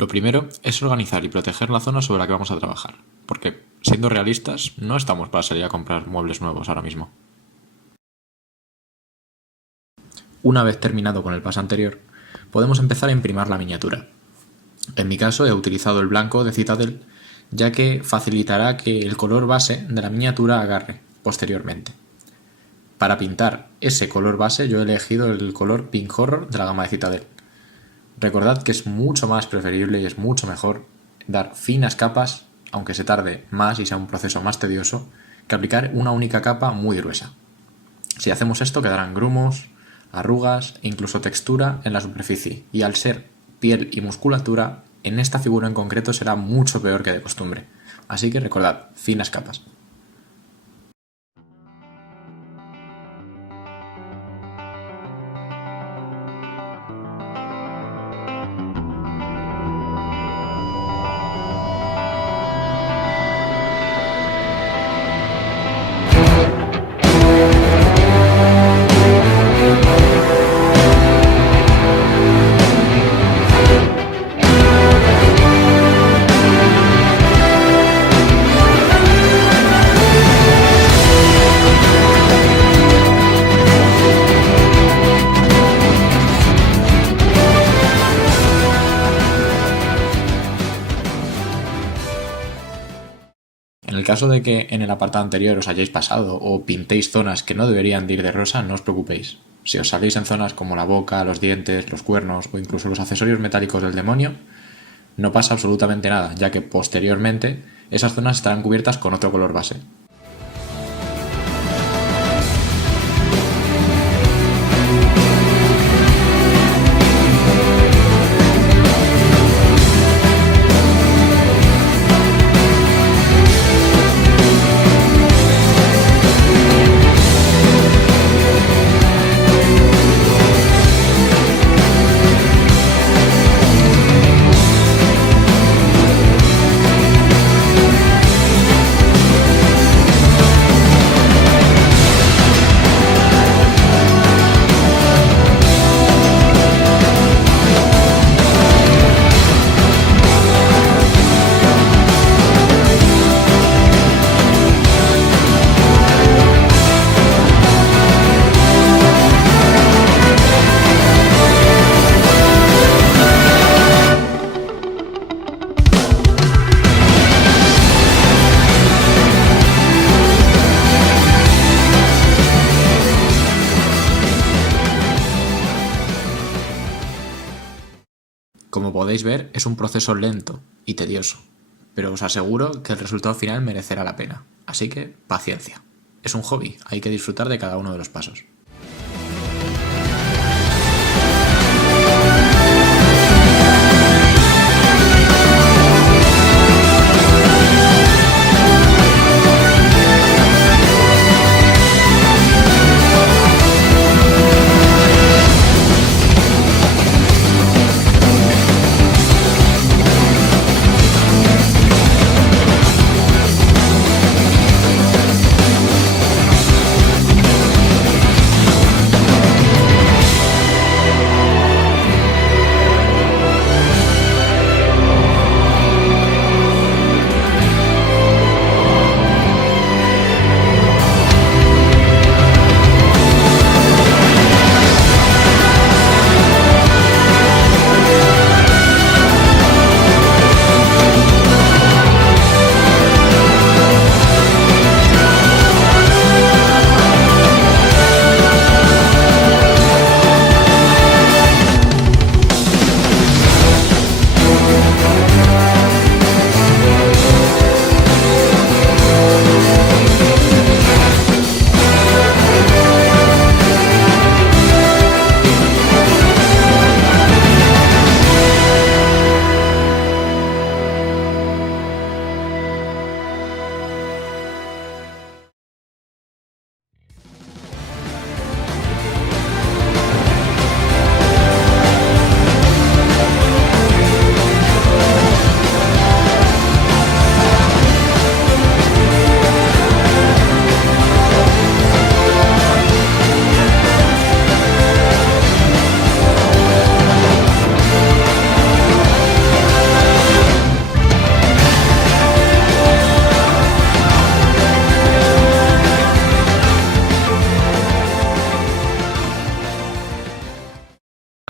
Lo primero es organizar y proteger la zona sobre la que vamos a trabajar, porque, siendo realistas, no estamos para salir a comprar muebles nuevos ahora mismo. Una vez terminado con el paso anterior, podemos empezar a imprimir la miniatura. En mi caso he utilizado el blanco de Citadel, ya que facilitará que el color base de la miniatura agarre posteriormente. Para pintar ese color base yo he elegido el color Pink Horror de la gama de Citadel. Recordad que es mucho más preferible y es mucho mejor dar finas capas, aunque se tarde más y sea un proceso más tedioso, que aplicar una única capa muy gruesa. Si hacemos esto quedarán grumos, arrugas e incluso textura en la superficie, y al ser piel y musculatura, en esta figura en concreto será mucho peor que de costumbre. Así que recordad, finas capas. En el caso de que en el apartado anterior os hayáis pasado o pintéis zonas que no deberían de ir de rosa, no os preocupéis. Si os salís en zonas como la boca, los dientes, los cuernos o incluso los accesorios metálicos del demonio, no pasa absolutamente nada, ya que posteriormente esas zonas estarán cubiertas con otro color base. Como podéis ver, es un proceso lento y tedioso, pero os aseguro que el resultado final merecerá la pena. Así que, paciencia. Es un hobby, hay que disfrutar de cada uno de los pasos.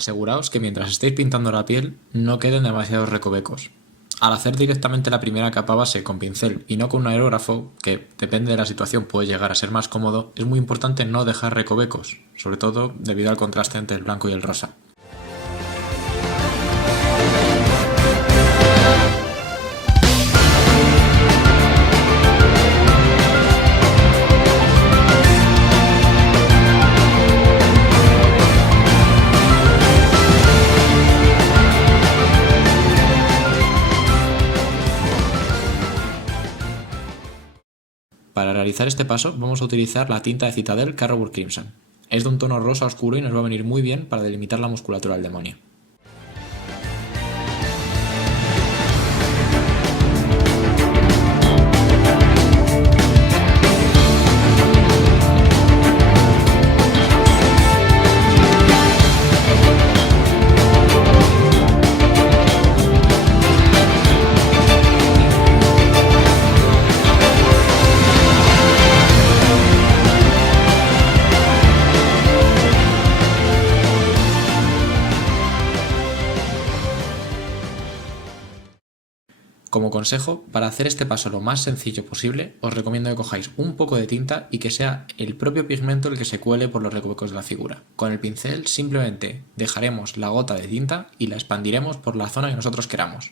Aseguraos que mientras estéis pintando la piel no queden demasiados recovecos. Al hacer directamente la primera capa base con pincel y no con un aerógrafo, que depende de la situación puede llegar a ser más cómodo, es muy importante no dejar recovecos, sobre todo debido al contraste entre el blanco y el rosa. Para realizar este paso vamos a utilizar la tinta de Citadel Carroburg Crimson. Es de un tono rosa oscuro y nos va a venir muy bien para delimitar la musculatura del demonio. Como consejo, para hacer este paso lo más sencillo posible, os recomiendo que cojáis un poco de tinta y que sea el propio pigmento el que se cuele por los recovecos de la figura. Con el pincel simplemente dejaremos la gota de tinta y la expandiremos por la zona que nosotros queramos.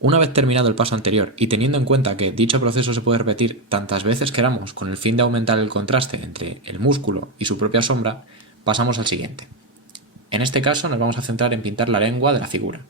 Una vez terminado el paso anterior y teniendo en cuenta que dicho proceso se puede repetir tantas veces queramos con el fin de aumentar el contraste entre el músculo y su propia sombra, pasamos al siguiente. En este caso nos vamos a centrar en pintar la lengua de la figura.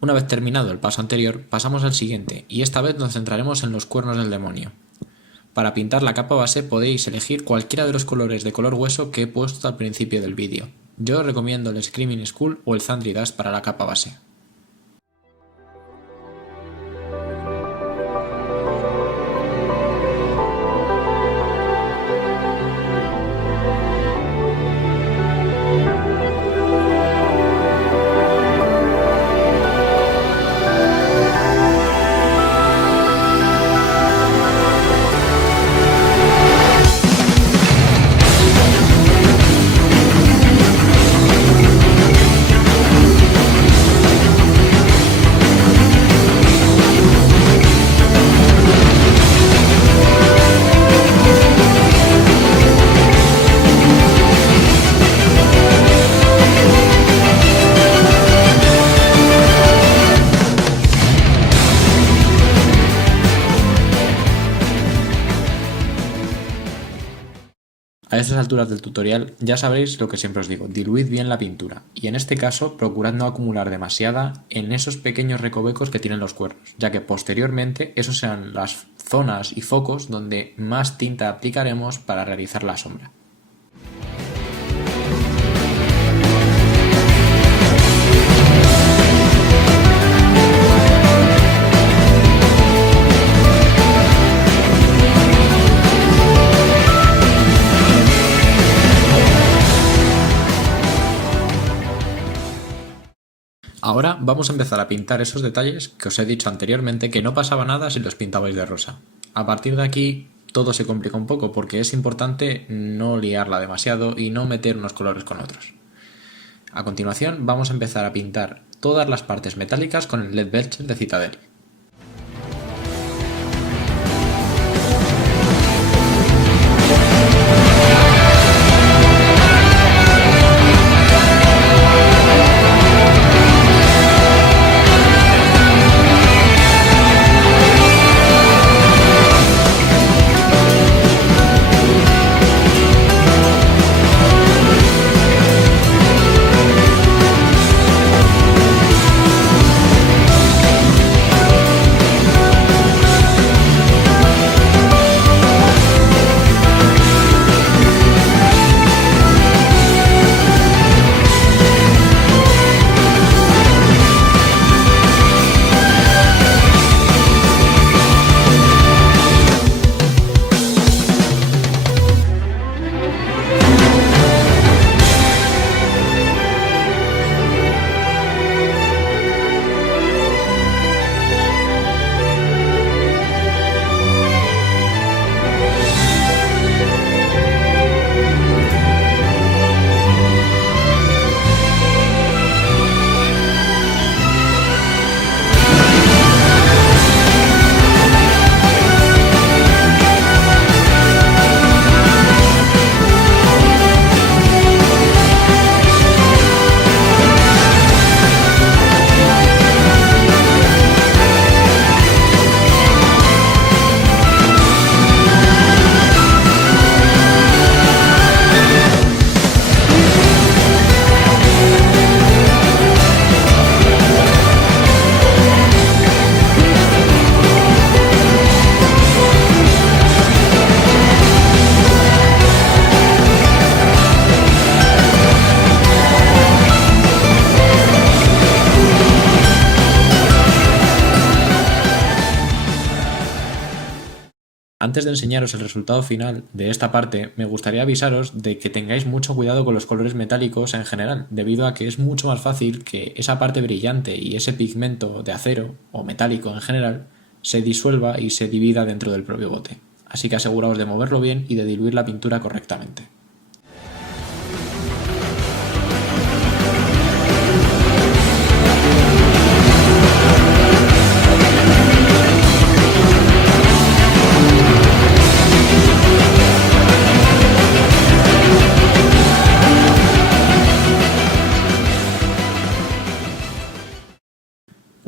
Una vez terminado el paso anterior, pasamos al siguiente, y esta vez nos centraremos en los cuernos del demonio. Para pintar la capa base podéis elegir cualquiera de los colores de color hueso que he puesto al principio del vídeo. Yo os recomiendo el Screaming Skull o el Thundry Dust para la capa base. A estas alturas del tutorial ya sabréis lo que siempre os digo, diluid bien la pintura, y en este caso procurad no acumular demasiada en esos pequeños recovecos que tienen los cuernos, ya que posteriormente esos serán las zonas y focos donde más tinta aplicaremos para realizar la sombra. Ahora vamos a empezar a pintar esos detalles que os he dicho anteriormente que no pasaba nada si los pintabais de rosa. A partir de aquí todo se complica un poco porque es importante no liarla demasiado y no meter unos colores con otros. A continuación vamos a empezar a pintar todas las partes metálicas con el Leadbelcher de Citadel. Antes de enseñaros el resultado final de esta parte, me gustaría avisaros de que tengáis mucho cuidado con los colores metálicos en general, debido a que es mucho más fácil que esa parte brillante y ese pigmento de acero, o metálico en general, se disuelva y se divida dentro del propio bote. Así que aseguraos de moverlo bien y de diluir la pintura correctamente.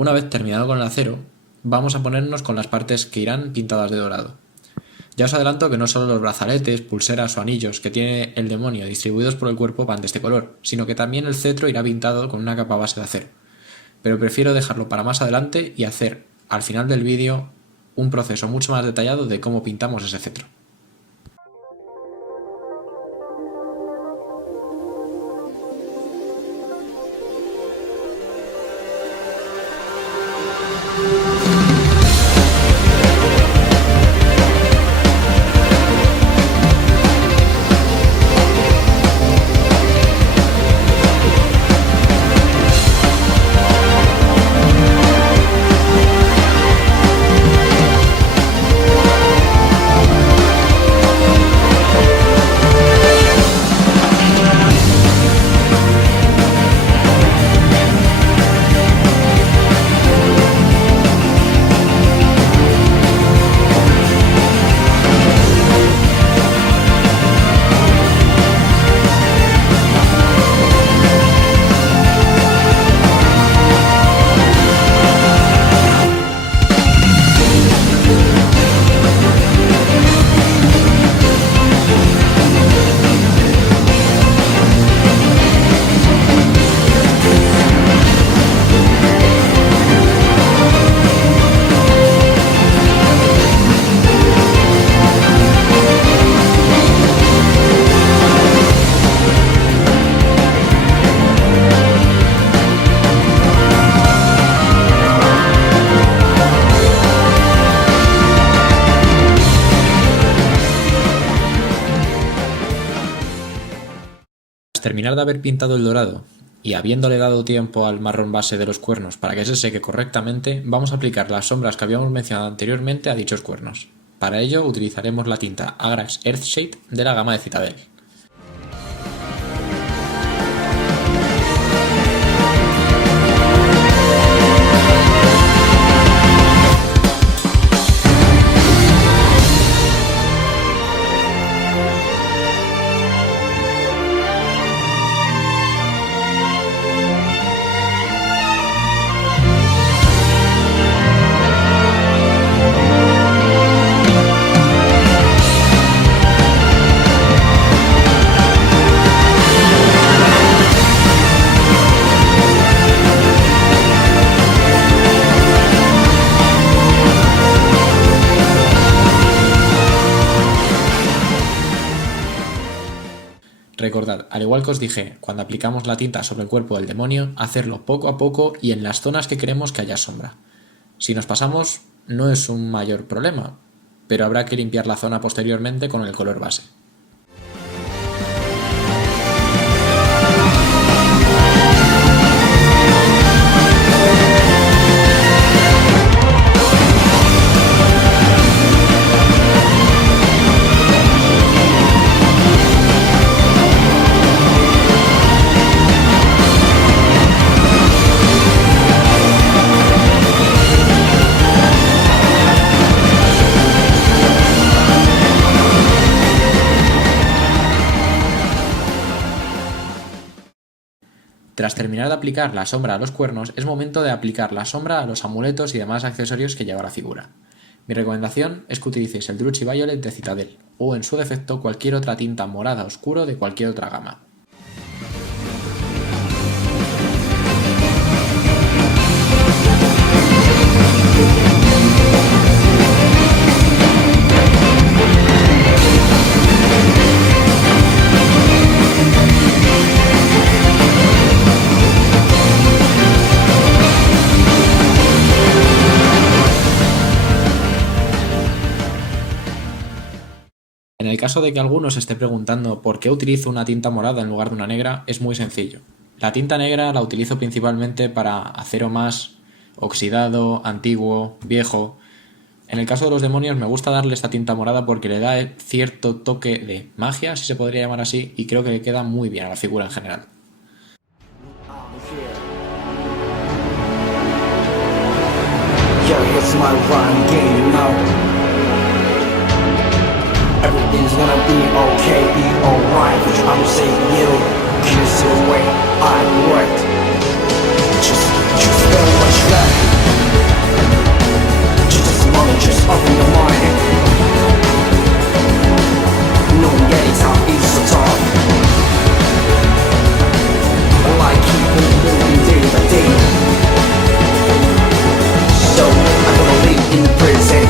Una vez terminado con el acero, vamos a ponernos con las partes que irán pintadas de dorado. Ya os adelanto que no solo los brazaletes, pulseras o anillos que tiene el demonio distribuidos por el cuerpo van de este color, sino que también el cetro irá pintado con una capa base de acero. Pero prefiero dejarlo para más adelante y hacer, al final del vídeo, un proceso mucho más detallado de cómo pintamos ese cetro. Tras terminar de haber pintado el dorado y habiéndole dado tiempo al marrón base de los cuernos para que se seque correctamente, vamos a aplicar las sombras que habíamos mencionado anteriormente a dichos cuernos. Para ello utilizaremos la tinta Agrax Earthshade de la gama de Citadel. Recordad, al igual que os dije cuando aplicamos la tinta sobre el cuerpo del demonio, hacerlo poco a poco y en las zonas que queremos que haya sombra. Si nos pasamos, no es un mayor problema, pero habrá que limpiar la zona posteriormente con el color base. Tras terminar de aplicar la sombra a los cuernos, es momento de aplicar la sombra a los amuletos y demás accesorios que lleva la figura. Mi recomendación es que utilicéis el Druchii Violet de Citadel, o en su defecto cualquier otra tinta morada oscuro de cualquier otra gama. caso de que alguno se esté preguntando por qué utilizo una tinta morada en lugar de una negra, es muy sencillo. La tinta negra la utilizo principalmente para acero más oxidado, antiguo, viejo. En el caso de los demonios me gusta darle esta tinta morada porque le da cierto toque de magia, si se podría llamar así, y creo que le queda muy bien a la figura en general. Everything's gonna be okay, be alright. I'm saying you, kiss the way I worked. Just spend what you got. Just money, just open your mind. No getting tough is so tough. Like keep on moving day by day. So I'm gonna live in prison.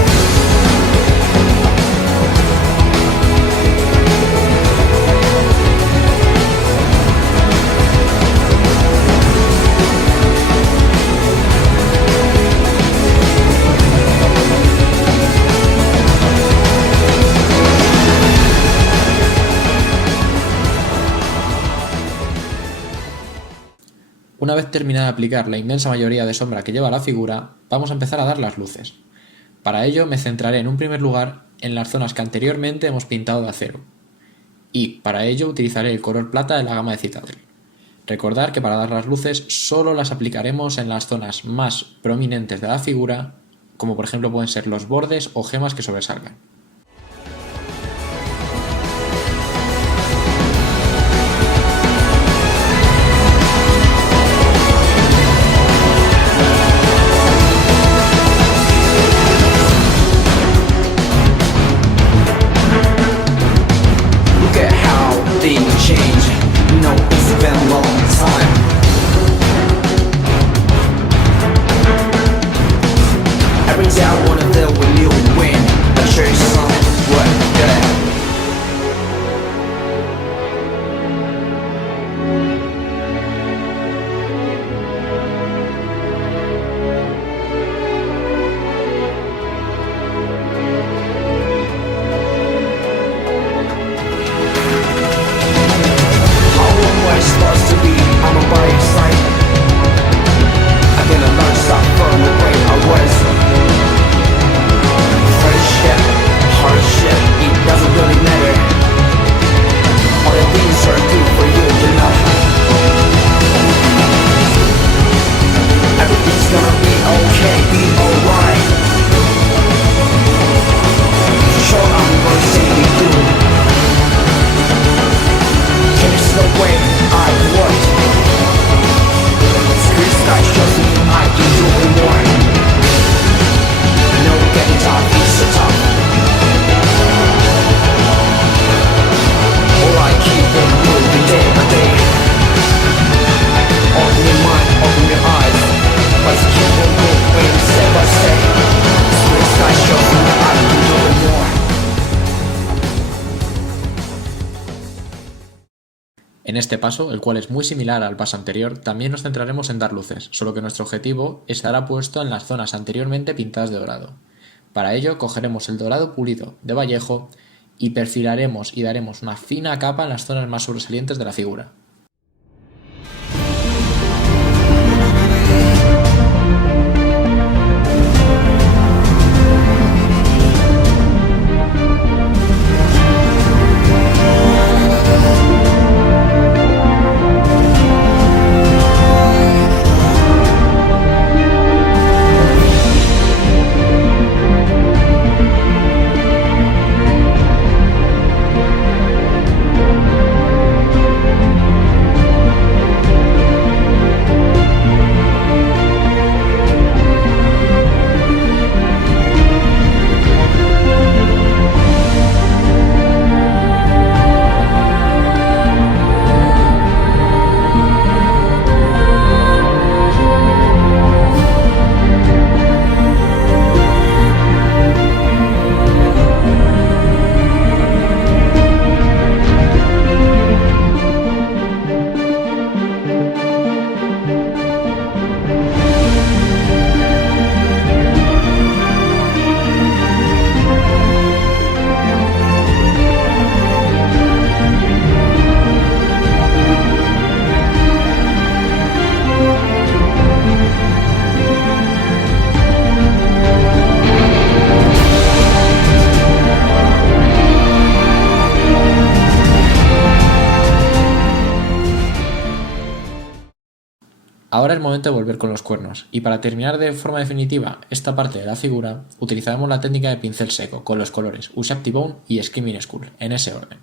Una vez terminada de aplicar la inmensa mayoría de sombra que lleva la figura, vamos a empezar a dar las luces. Para ello me centraré en un primer lugar en las zonas que anteriormente hemos pintado de acero, y para ello utilizaré el color plata de la gama de Citadel. Recordar que para dar las luces solo las aplicaremos en las zonas más prominentes de la figura, como por ejemplo pueden ser los bordes o gemas que sobresalgan. En este paso, el cual es muy similar al paso anterior, también nos centraremos en dar luces, solo que nuestro objetivo estará puesto en las zonas anteriormente pintadas de dorado. Para ello cogeremos el dorado pulido de Vallejo y perfilaremos y daremos una fina capa en las zonas más sobresalientes de la figura. Ahora es momento de volver con los cuernos, y para terminar de forma definitiva esta parte de la figura, utilizaremos la técnica de pincel seco, con los colores Ushabti Bone y Screaming Skull, en ese orden.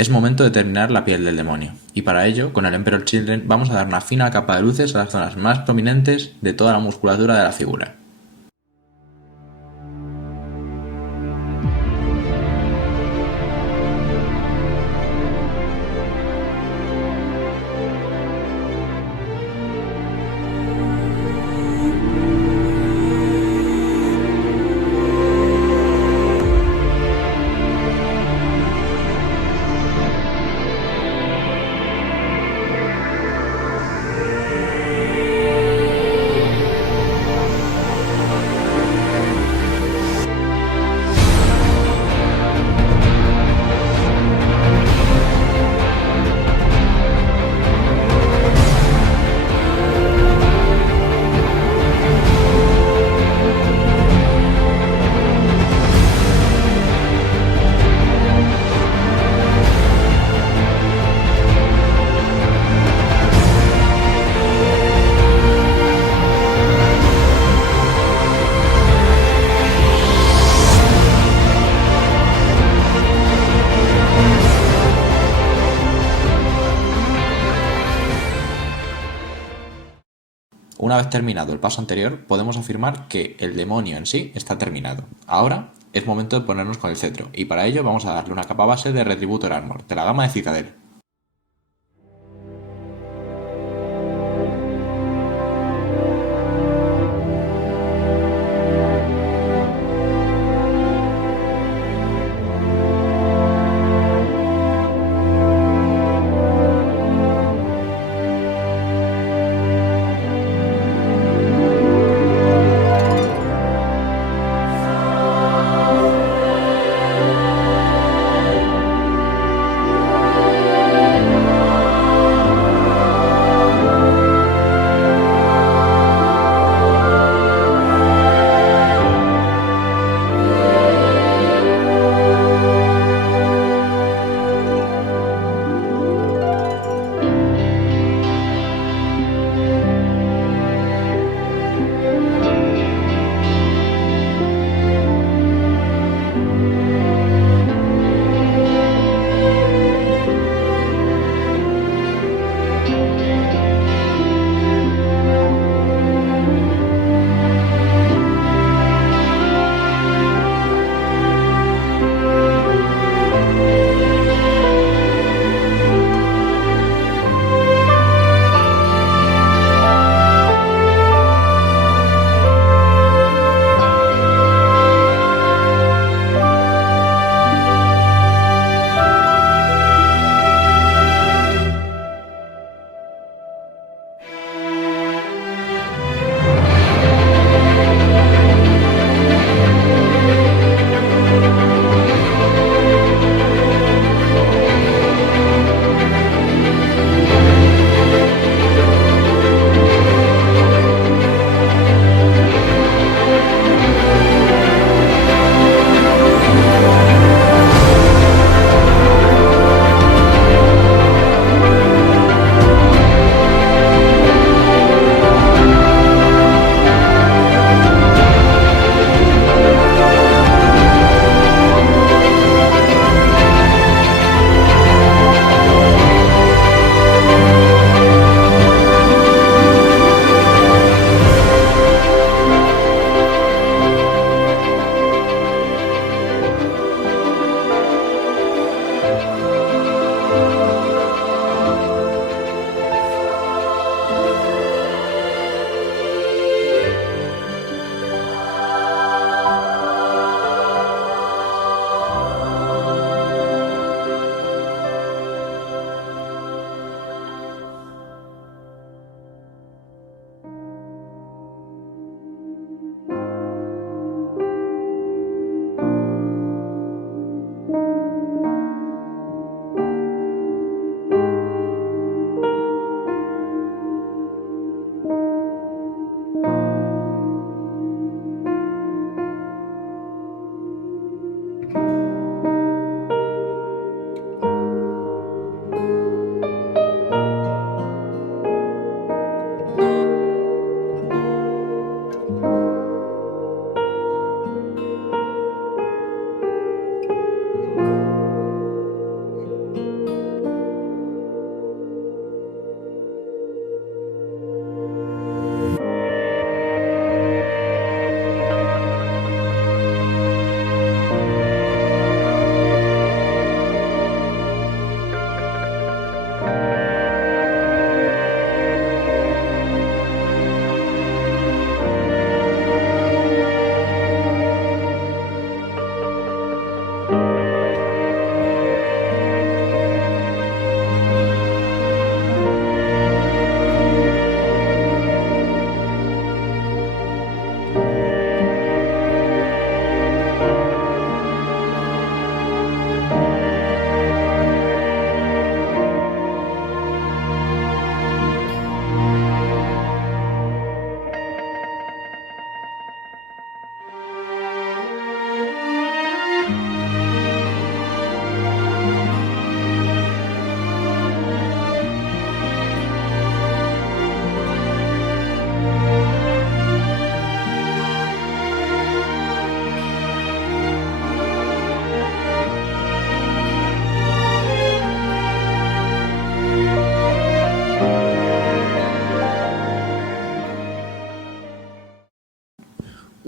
Es momento de terminar la piel del demonio, y para ello, con el Emperor Children vamos a dar una fina capa de luces a las zonas más prominentes de toda la musculatura de la figura. Una vez terminado el paso anterior, podemos afirmar que el demonio en sí está terminado. Ahora es momento de ponernos con el cetro, y para ello vamos a darle una capa base de Retributor Armor, de la gama de Citadel.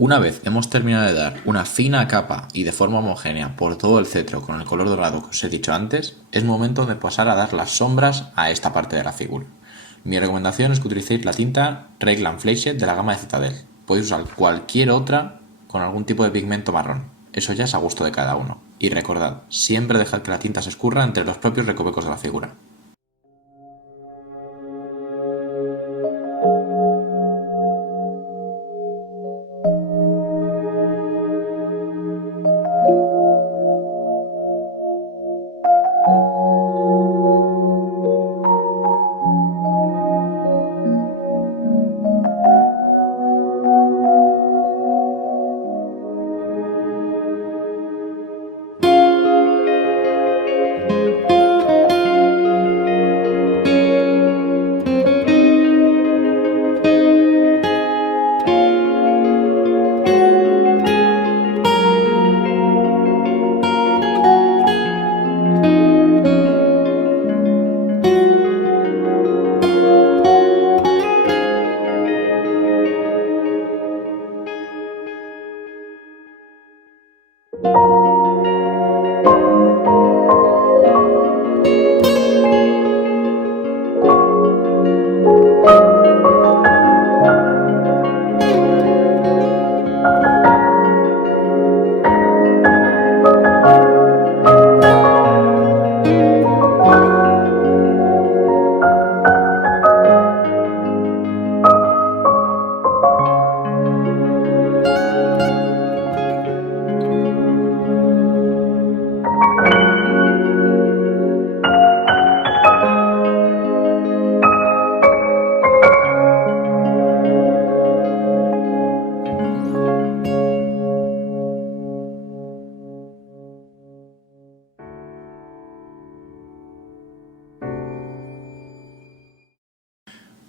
Una vez hemos terminado de dar una fina capa y de forma homogénea por todo el cetro con el color dorado que os he dicho antes, es momento de pasar a dar las sombras a esta parte de la figura. Mi recomendación es que utilicéis la tinta Raglan Fleischer de la gama de Citadel. Podéis usar cualquier otra con algún tipo de pigmento marrón. Eso ya es a gusto de cada uno. Y recordad, siempre dejad que la tinta se escurra entre los propios recovecos de la figura.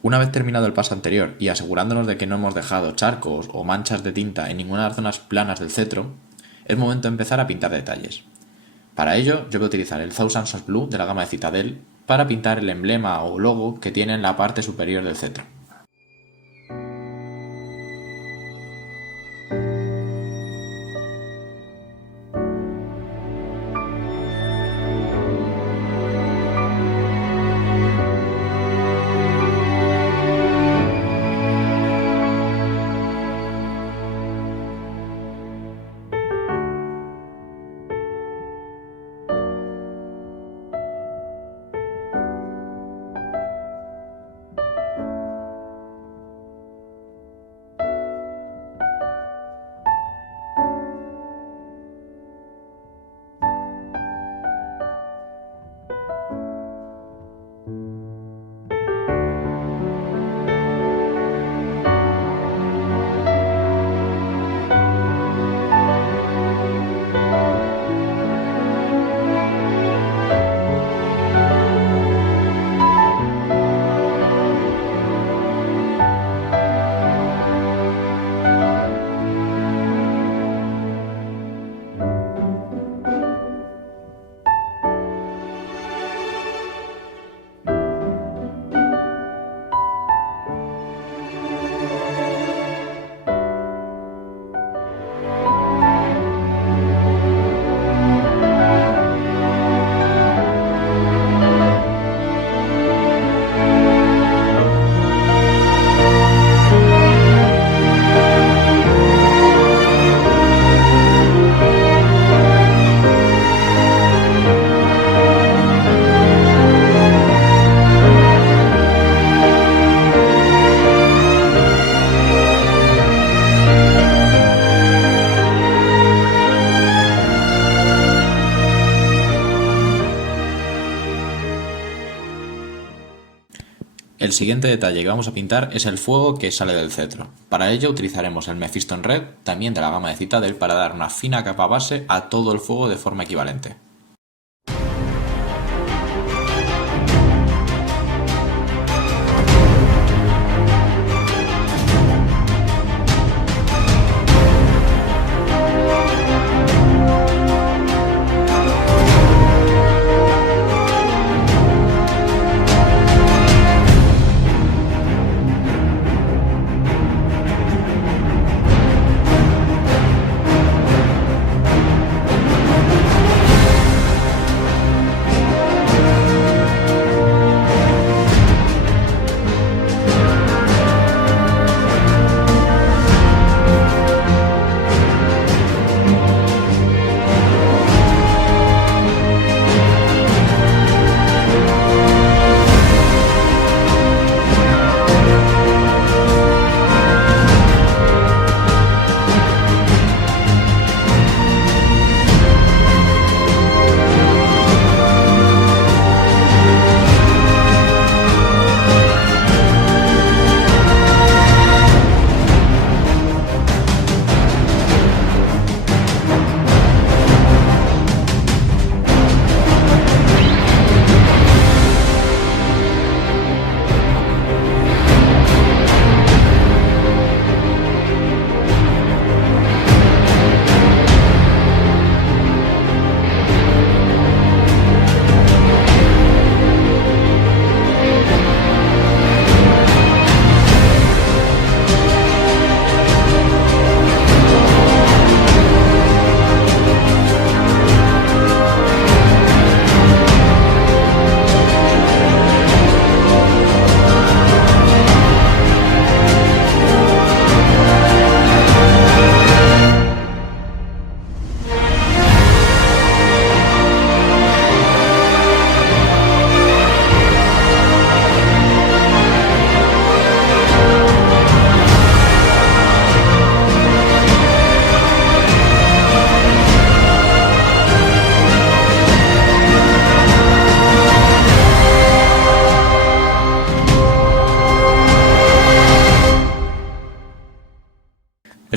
Una vez terminado el paso anterior y asegurándonos de que no hemos dejado charcos o manchas de tinta en ninguna de las zonas planas del cetro, es momento de empezar a pintar detalles. Para ello, yo voy a utilizar el Thousand Sons Blue de la gama de Citadel para pintar el emblema o logo que tiene en la parte superior del cetro. El siguiente detalle que vamos a pintar es el fuego que sale del cetro. Para ello utilizaremos el Mephiston Red, también de la gama de Citadel, para dar una fina capa base a todo el fuego de forma equivalente.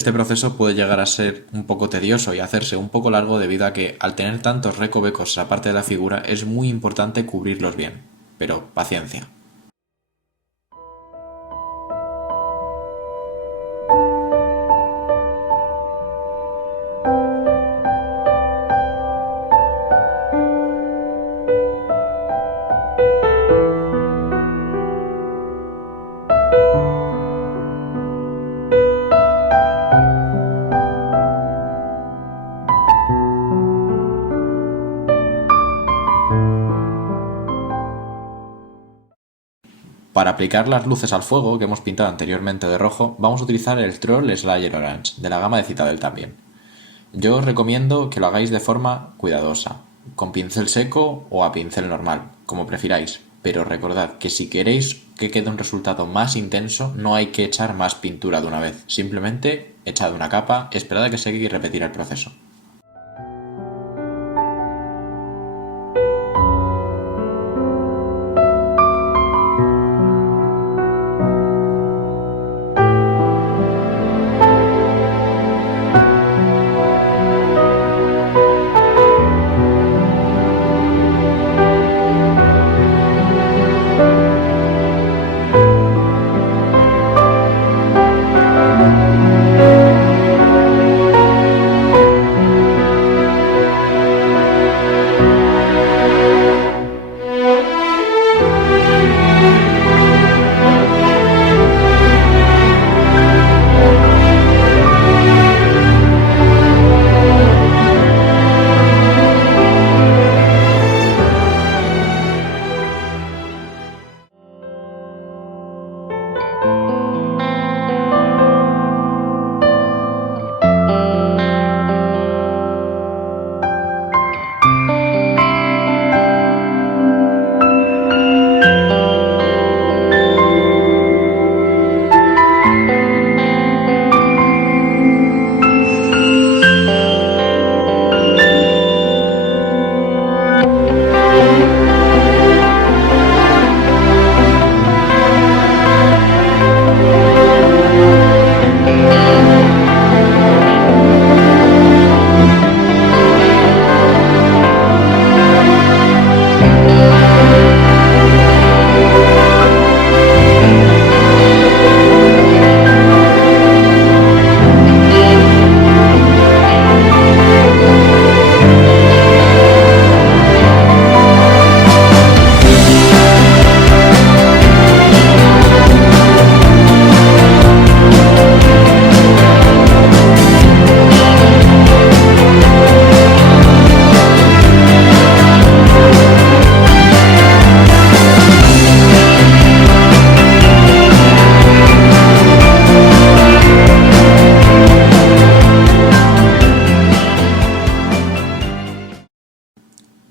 este proceso puede llegar a ser un poco tedioso y hacerse un poco largo debido a que al tener tantos recovecos en la parte de la figura es muy importante cubrirlos bien, pero paciencia. Para aplicar las luces al fuego que hemos pintado anteriormente de rojo, vamos a utilizar el Troll Slayer Orange, de la gama de Citadel también. Yo os recomiendo que lo hagáis de forma cuidadosa, con pincel seco o a pincel normal, como prefiráis, pero recordad que si queréis que quede un resultado más intenso, no hay que echar más pintura de una vez, simplemente echad una capa, esperad a que seque y repetir el proceso.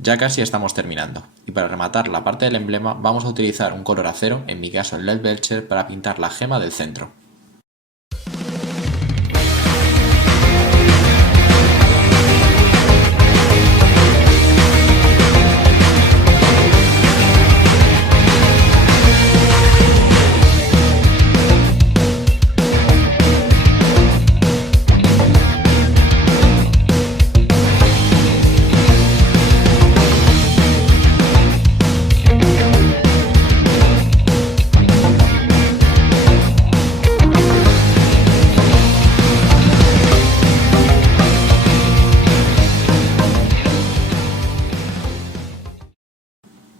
Ya casi estamos terminando, y para rematar la parte del emblema vamos a utilizar un color acero, en mi caso el Leadbelcher, para pintar la gema del centro.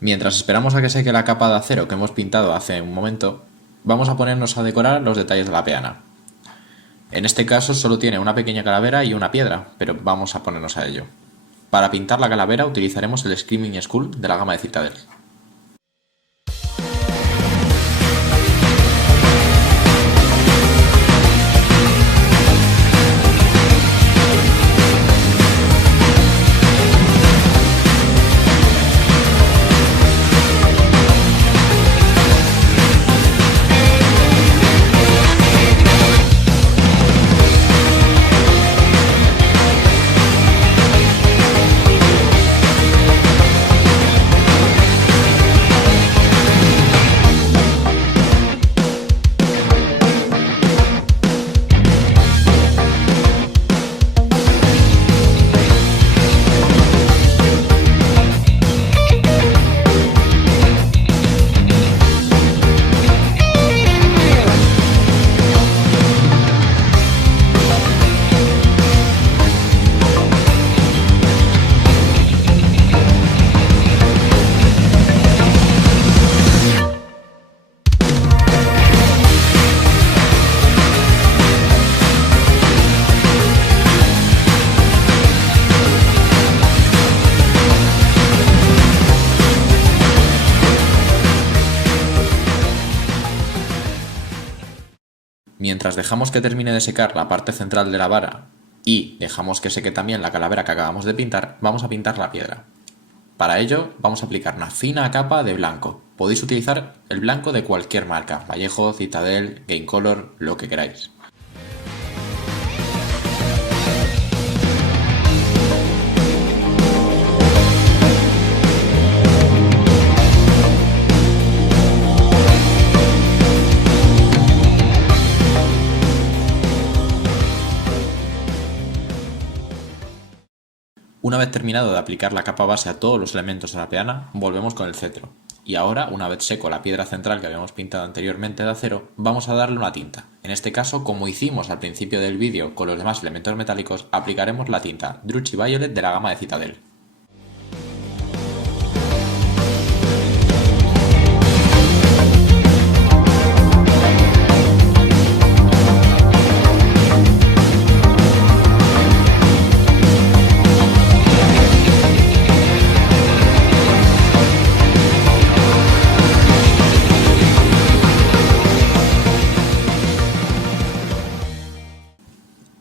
Mientras esperamos a que seque la capa de acero que hemos pintado hace un momento, vamos a ponernos a decorar los detalles de la peana. En este caso solo tiene una pequeña calavera y una piedra, pero vamos a ponernos a ello. Para pintar la calavera utilizaremos el Screaming Skull de la gama de Citadel. Mientras dejamos que termine de secar la parte central de la vara y dejamos que seque también la calavera que acabamos de pintar, vamos a pintar la piedra. Para ello vamos a aplicar una fina capa de blanco. Podéis utilizar el blanco de cualquier marca, Vallejo, Citadel, Gamecolor, lo que queráis. Una vez terminado de aplicar la capa base a todos los elementos de la peana, volvemos con el cetro. Y ahora, una vez seco la piedra central que habíamos pintado anteriormente de acero, vamos a darle una tinta. En este caso, como hicimos al principio del vídeo con los demás elementos metálicos, aplicaremos la tinta Druchii Violet de la gama de Citadel.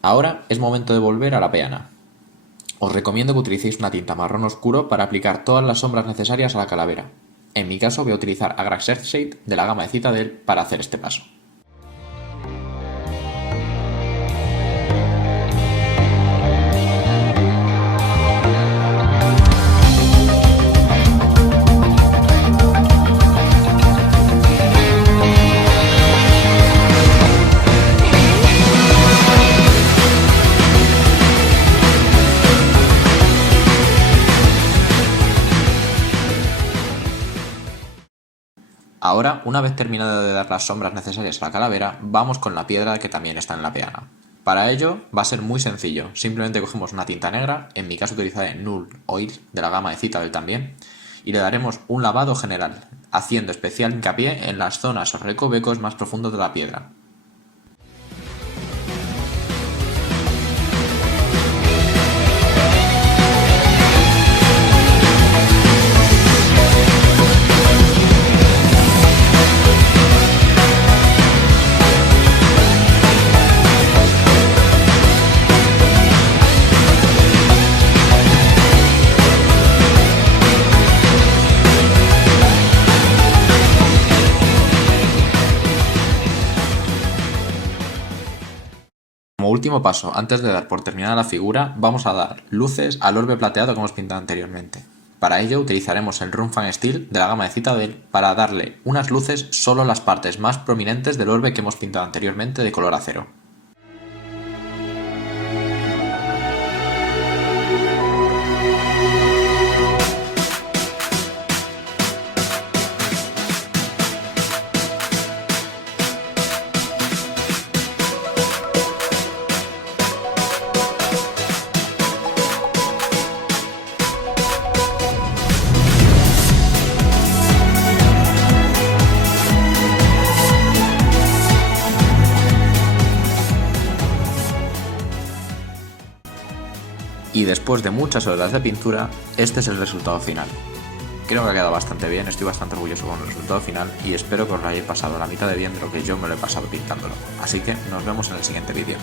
Ahora es momento de volver a la peana. Os recomiendo que utilicéis una tinta marrón oscuro para aplicar todas las sombras necesarias a la calavera. En mi caso voy a utilizar Agrax Earthshade de la gama de Citadel para hacer este paso. Ahora, una vez terminado de dar las sombras necesarias a la calavera, vamos con la piedra que también está en la peana. Para ello va a ser muy sencillo, simplemente cogemos una tinta negra, en mi caso utilizaré Null Oil de la gama de Citadel también, y le daremos un lavado general, haciendo especial hincapié en las zonas o recovecos más profundos de la piedra. Como último paso, antes de dar por terminada la figura, vamos a dar luces al orbe plateado que hemos pintado anteriormente. Para ello utilizaremos el Runefang Steel de la gama de Citadel para darle unas luces solo en las partes más prominentes del orbe que hemos pintado anteriormente de color acero. Y después de muchas horas de pintura, este es el resultado final. Creo que ha quedado bastante bien, estoy bastante orgulloso con el resultado final y espero que os lo hayáis pasado la mitad de bien de lo que yo me lo he pasado pintándolo. Así que nos vemos en el siguiente vídeo.